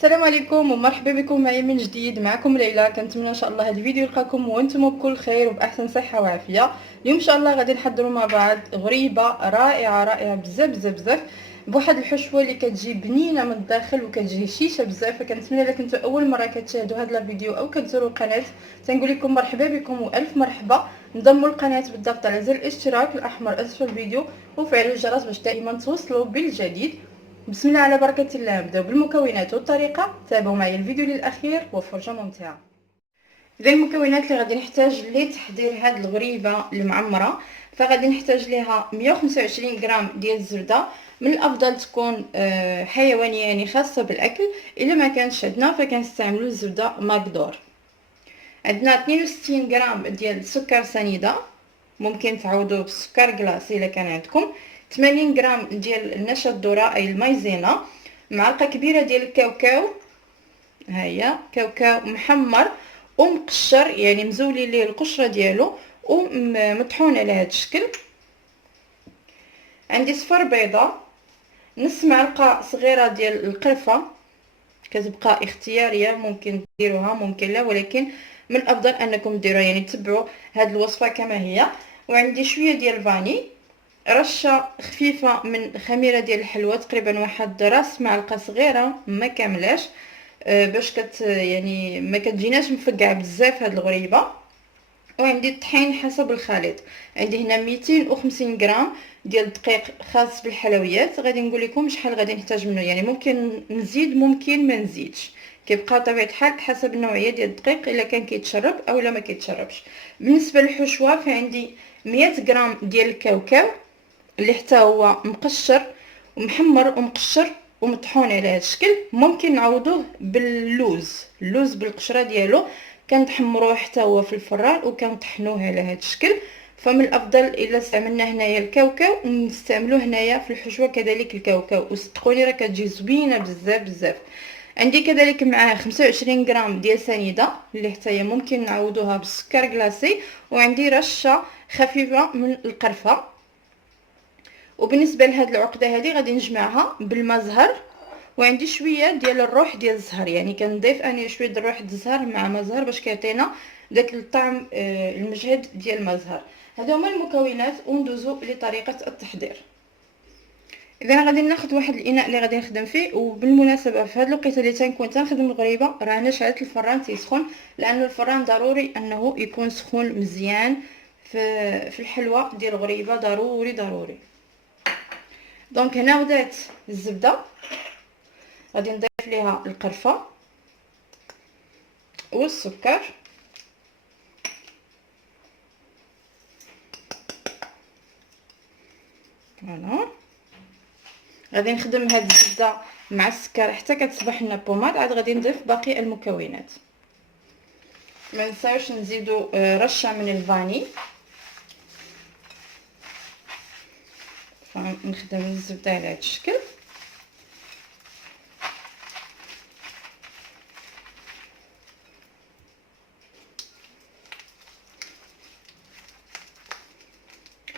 السلام عليكم ومرحبا بكم معي من جديد. معكم ليلى. كنتمنى ان شاء الله هذا الفيديو يلقاكم وانتم بكل خير وباحسن صحه وعافيه. اليوم ان شاء الله غادي نحضروا مع بعض غريبه رائعه بزاف بزاف بزاف، بواحد الحشوه اللي كتجي بنينه من الداخل وكتجي هشيشه بزاف. فكنتمنى الا كنتو اول مره كتشاهدوا هذا الفيديو او كتزوروا القناه تنقول لكم مرحبا بكم والف مرحبا. انضموا للقناه بالضغط على زر الاشتراك الاحمر اسفل الفيديو وفعلوا الجرس باش دائما توصلوا بالجديد. بسم الله على بركة الله. نبداو بالمكونات والطريقة. تابعوا معي الفيديو للأخير وفرجة ممتعة. إذا المكونات اللي غادي نحتاج لتحضير هاد الغريبة المعمرة، فغادي نحتاج ليها 125 غرام ديال الزبدة. من الافضل تكون حيوانيه يعني خاصه بالاكل. الا ما كانش عندنا فكنستعملوا الزبده ماكدور. عندنا 62 غرام ديال السكر سنيده، ممكن تعوضوه بالسكر كلاصي الا كان عندكم. 80 غرام ديال النشا الذره اي المايزينا. معلقه كبيره ديال الكاوكاو، ها هي كاوكاو محمر ومقشر يعني مزولي ليه القشره ديالو ومطحون على هذا الشكل. عندي صفر بيضه، نص معلقه صغيره ديال القرفه، كتبقى اختياريه، ممكن ديروها ممكن لا، ولكن من الافضل انكم ديروها يعني تتبعوا هذه الوصفه كما هي. وعندي شويه ديال الفاني، رشه خفيفه من خميره ديال الحلوى، تقريبا واحد راس معلقه صغيره ما كاملاش، باش يعني ما كتجيناش مفقعه بزاف هذه الغريبه. وعندي الطحين حسب الخليط. عندي هنا 250 غرام ديال الدقيق خاص بالحلويات. غادي نقول لكم شحال غادي نحتاج منه، يعني ممكن نزيد ممكن ما نزيدش، كيبقى طبيعه الحال حسب النوعيه ديال الدقيق الا كان كيتشرب او لا ما كيتشربش. بالنسبه للحشوه فعندي 100 غرام ديال الكاوكاو اللي حتى هو مقشر ومحمر ومقشر ومطحون على هذا الشكل. ممكن نعوضوه باللوز، اللوز بالقشره ديالو كنحمروه حتى هو في الفران وكنطحنوه على هذا الشكل. فمن الافضل الا استعملنا هنايا الكاوكاو نستعملوه هنايا في الحشوه كذلك الكاوكاو، وصدقوني راه كتجي زوينه بزاف بزاف. عندي كذلك معاه 25 غرام ديال سنيده اللي حتى هي ممكن نعوضوها بالسكر كلاصي. وعندي رشه خفيفه من القرفه. وبالنسبه لهاد العقده هذه غادي نجمعها بالماء زهر، وعندي شويه ديال الروح ديال الزهر، يعني كنضيف انا شويه ديال الروح ديال الزهر مع ما زهر باش كيعطينا داك الطعم المجهد ديال ما زهر. هادو هما المكونات وندوزو لطريقه التحضير. اذا غادي ناخذ واحد الاناء اللي غادي نخدم فيه. وبالمناسبه في هاد الوقيته اللي تنكون تنخدم الغريبه راه انا شعلت الفران تيسخن، لان الفران ضروري انه يكون سخون مزيان في الحلوه ديال الغريبه، ضروري ضروري. دونك هنا بدات الزبده، غادي نضيف ليها القرفه والسكر فوالا. غادي نخدم هاد الزبده مع السكر حتى كتصبح لنا بوماد. عاد غادي نضيف باقي المكونات. ما نساوش نزيدو رشه من الفاني. فنخدم الزبده على هذا الشكل.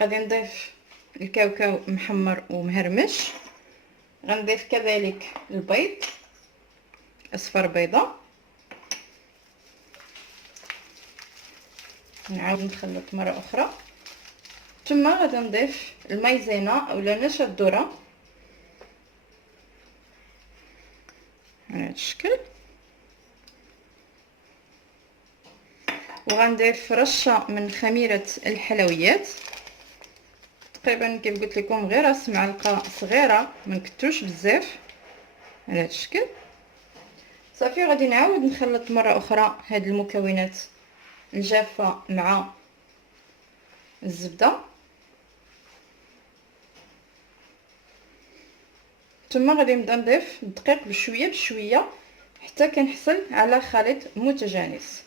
غادي نضيف الكاوكاو محمر ومهرمش. غنضيف كذلك البيض، اصفر بيضه. نعاود نخلط مره اخرى. ثم غادي نضيف المايزينا اولا نشا الذره على هذا الشكل. وغنضيف رشه من خميره الحلويات، تقريبا كيف قلت لكم غير راس معلقه صغيره، ما نكتروش بزاف على هذا الشكل. صافي غادي نعاود نخلط مره اخرى هاد المكونات الجافه مع الزبده. ثم غادي نبدا نضيف الدقيق بشويه بشويه حتى كنحصل على خليط متجانس.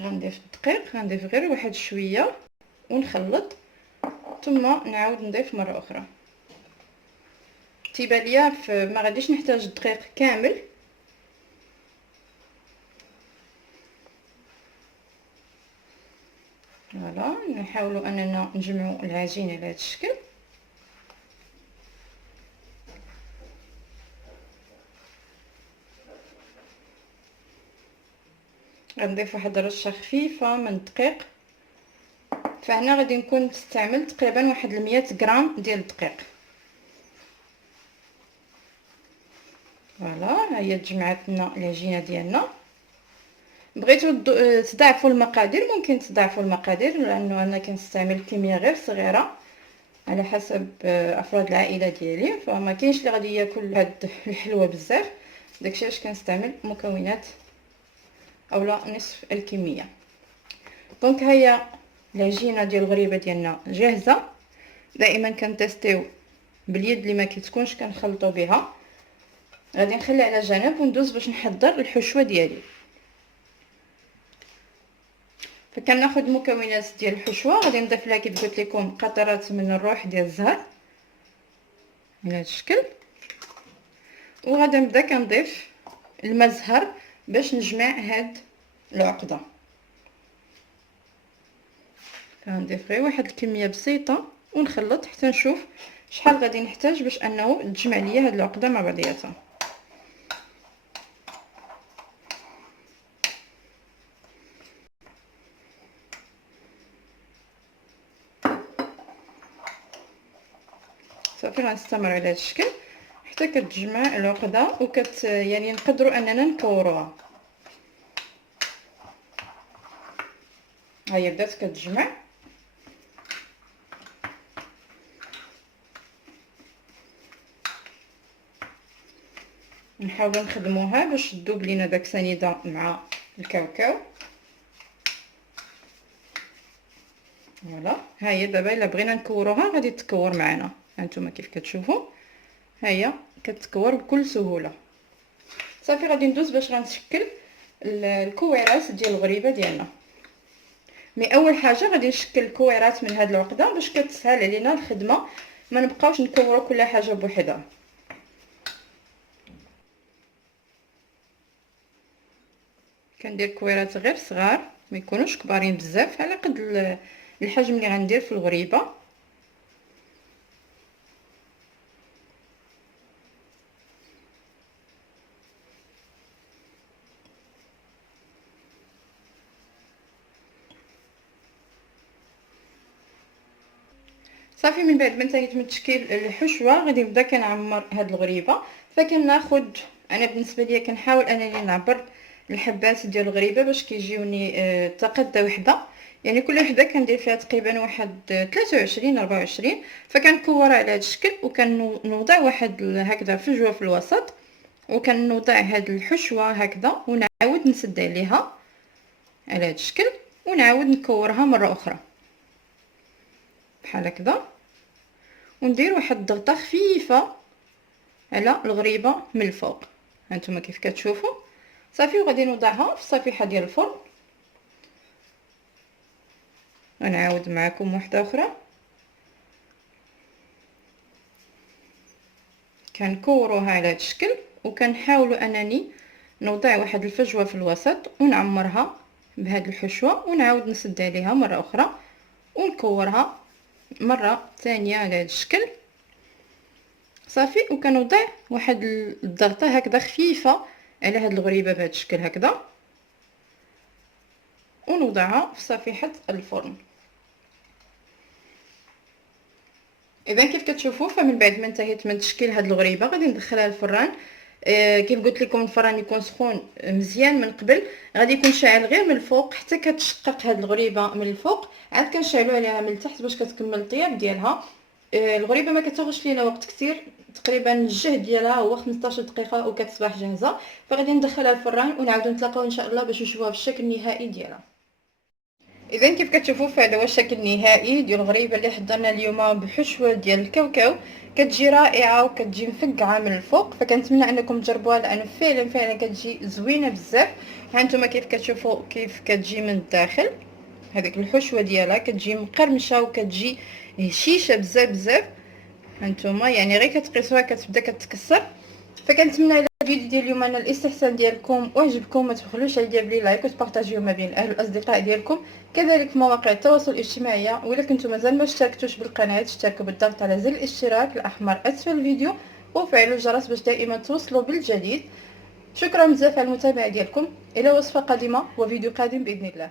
غنضيف الدقيق، غنضيف غير واحد شويه ونخلط. ثم نعاود نضيف مره اخرى. تيبان ليا ما غاديش نحتاج الدقيق كامل. فوالا نحاولوا اننا نجمعوا العجينه على هذا الشكل. غنضيف واحد الرشه خفيفه من الدقيق. فهنا غادي نكون نستعمل تقريبا واحد 100 غرام ديال الدقيق. فوالا، ها هي تجمعات لنا العجينه ديالنا. بغيتو تضاعفوا المقادير ممكن تضاعفوا المقادير، لانه انا كنستعمل كميه غير صغيره على حسب افراد العائله ديالي، فما كاينش اللي غادي ياكل هاد الحلوه بزاف، داكشي علاش كنستعمل مكونات اولا نصف الكميه. دونك هي العجينه ديال الغريبه ديالنا جاهزه. دائما كنتيستيو باليد اللي ما كتكونش كنخلطوا بها. غادي نخلي على جنب وندوز باش نحضر الحشوه ديالي. فكناخذ المكونات ديال الحشوه، غادي نضيف لها كيف قلت لكم قطرات من الروح ديال الزهر على هذا الشكل، وغادي نبدا كنضيف الماء زهر باش نجمع هاد العقده. غنضيف غير واحد الكميه بسيطه ونخلط حتى نشوف شحال غادي نحتاج باش انه تجمع ليا هاد العقده مع بعضياتها. صافي غنستمر على هذا الشكل حتى كتجمع العقده يعني نقدروا اننا نكوروها. ها هي بدات كتجمع. نحاولوا نخدموها باش تذوب لينا داك سنيده مع الكاوكاو. فوالا، ها هي دابا الا بغينا نكوروها غادي تكور معنا. هانتوما كيف كتشوفوا ها هي كتكور بكل سهوله. صافي غادي ندوز باش غنشكل الكويرات ديال الغريبه ديالنا. اول حاجه غادي نشكل الكويرات من هاد العقده باش كتسهل علينا الخدمه، ما نبقاوش نكوروا كل حاجه بوحدها. كندير كويرات غير صغار، ما يكونوش كبارين بزاف، على قد الحجم اللي غندير في الغريبه. صافي من بعد ما انتهيت من تشكيل الحشوه غادي نبدا كنعمر هاد الغريبه. فكناخذ انا بالنسبه ليا كنحاول انني نعبر الحبات ديال الغريبه باش كيجيوني تقاده وحده، يعني كل وحده كندير فيها تقريبا واحد 23 24. فكنكورها على هذا الشكل وكنوضع واحد هكذا فجوه في الوسط، وكنوضع هاد الحشوه هكذا ونعاود نسد عليها على هذا الشكل ونعاود نكورها مره اخرى بحال هكذا، وندير واحد الضغطه خفيفه على الغريبه من الفوق. هانتوما كيف كتشوفوا. صافي وغادي نوضعها في الصفيحه ديال الفرن. ونعاود معكم واحده اخرى. كنكوروها على هذا الشكل وكنحاولوا انني نوضع واحد الفجوه في الوسط ونعمرها بهذه الحشوه ونعاود نسد عليها مره اخرى ونكورها مره ثانيه على هذا الشكل. صافي وكنوضع واحد الضغطه هكذا خفيفه على هاد الغريبه بهذا الشكل هكذا ونوضعها في صفيحه الفرن. اذا كيف كتشوفوا فمن بعد ما انتهيت من تشكيل هاد الغريبه غادي ندخلها الفران. كيف قلت لكم الفران يكون سخون مزيان من قبل، غادي يكون شاعل غير من الفوق حتى كتشقق هاد الغريبه من الفوق، عاد كنشعلوا عليها من التحت باش كتكمل الطياب ديالها. الغريبه ما كتاخذش لينا وقت كثير، تقريبا الجهد ديالها هو 15 دقيقه وكتصبح جاهزه. فغادي ندخلها الفران ونعاودوا نتلاقاو ان شاء الله باش نشوفوها في الشكل النهائي ديالها. اذا كيف كتشوفوا فهذا هو الشكل النهائي ديال الغريبه اللي حضرنا اليوم بحشوه ديال الكاوكاو. كتجي رائعه وكتجي مفقعه من الفوق، فكنتمنى انكم تجربوها لان فعلا كتجي زوينه بزاف. هانتوما كيف كتشوفوا كيف كتجي من الداخل هذيك الحشوه ديالها كتجي مقرمشه وكتجي هشيشه بزاف. هانتوما يعني غير كتقيسوها كتبدا كتكسر. فكنتمنى الى الفيديو ديال اليوم انا الاستحسان ديالكم وعجبكم، ما تبخلوش عليا بلي لايك وتبارطاجيو ما بين الاهل والاصدقاء ديالكم، كذلك في مواقع التواصل الاجتماعي. وإلا كنتم مازال ما اشتركتوش بالقناه اشتركوا بالضغط على زر الاشتراك الاحمر اسفل الفيديو وفعلوا الجرس باش دائما توصلوا بالجديد. شكرا بزاف على المتابعه ديالكم، الى وصفه قادمه وفيديو قادم باذن الله.